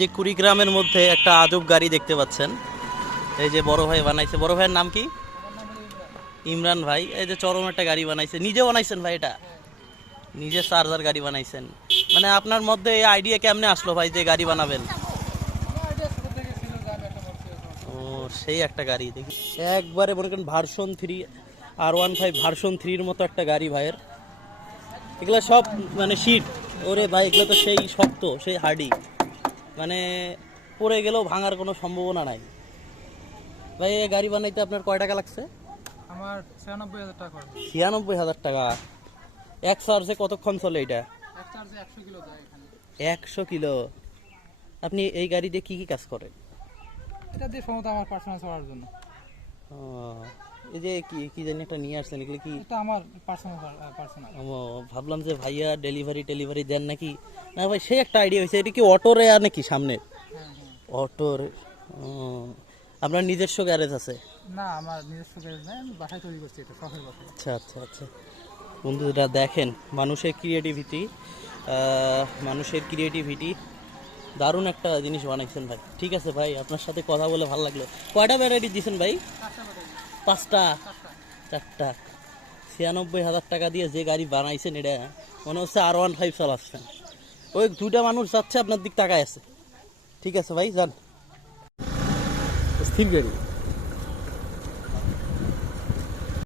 যে কুড়িগ্রামের মধ্যে একটা আজব গাড়ি দেখতে পাচ্ছেন। এই যে বড় ভাই বানাইছে। বড় ভাইয়ের নাম কি? ইমরান ভাই। এই যে চরম একটা গাড়ি বানাইছে। নিজে বানাইছেন ভাই এটা? নিজে চার্জার গাড়ি বানাইছেন। মানে আপনার মধ্যে এই আইডিয়া কেমনে আসলো ভাই যে গাড়ি বানাবেন? ও, সেই একটা গাড়ি দেখি। একবারে মনে করেন ভার্সন থ্রি আর ওয়ান ফাইভ ভার্সন থ্রির মতো একটা গাড়ি ভাইয়ের। এগুলো সব মানে শীট ওরে ভাই, এগুলো তো সেই শক্ত, সেই হার্ডি মানে পড়ে গেলেও ভাঙার কোনো সম্ভাবনা নাই। ভাই এই গাড়ি বানাইতে আপনার কয় টাকা লাগছে? আমার ছিয়ানব্বই হাজার টাকা ছিয়ানব্বই হাজার টাকা। এক চার্জে কতক্ষণ চলে এটা? চার্জে একশো কিলো যায় একশো কিলো। আপনি এই গাড়ি দিয়ে কি কি কাজ করেন? এটা দিয়ে সম্ভবত আমার পার্সোনাল চলার জন্য। ও, এই যে কি কি জানি একটা নিয়ে আসছেন এগুলো কি? এটা আমার পার্সোনাল পার্সোনাল ও, ভাবলাম যে ভাইয়া ডেলিভারি টেলিভারি দেন নাকি? না ভাই সেই একটা আইডিয়া হয়েছে এটা কি অটোরে আর নাকি সামনে হ্যাঁ হ্যাঁ। অটোর আপনার নিজস্ব গ্যারেজ আছে? না আমার নিজস্ব গ্যারেজ নাই আমি বাসায় তৈরি করছি এটা শখের বাসায়। আচ্ছা আচ্ছা আচ্ছা। বন্ধুরা দেখেন মানুষের ক্রিয়েটিভিটি মানুষের ক্রিয়েটিভিটি দারুণ একটা জিনিস বানাইছেন ভাই। ঠিক আছে ভাই আপনার সাথে কথা বলে ভালো লাগল। কয়টা ভ্যারাইটি দিয়েছেন ভাই। পাঁচটা, চারটা। ছিয়ানব্বই হাজার টাকা দিয়ে যে গাড়ি বানাইছেন এটা, মনে হচ্ছে আর ওয়ান ফাইভ চালাচ্ছেন ওই দুইটা মানুষ যাচ্ছে, আপনার দিক টাকায় আছে। ঠিক আছে ভাই, যান। স্থির গাড়ি।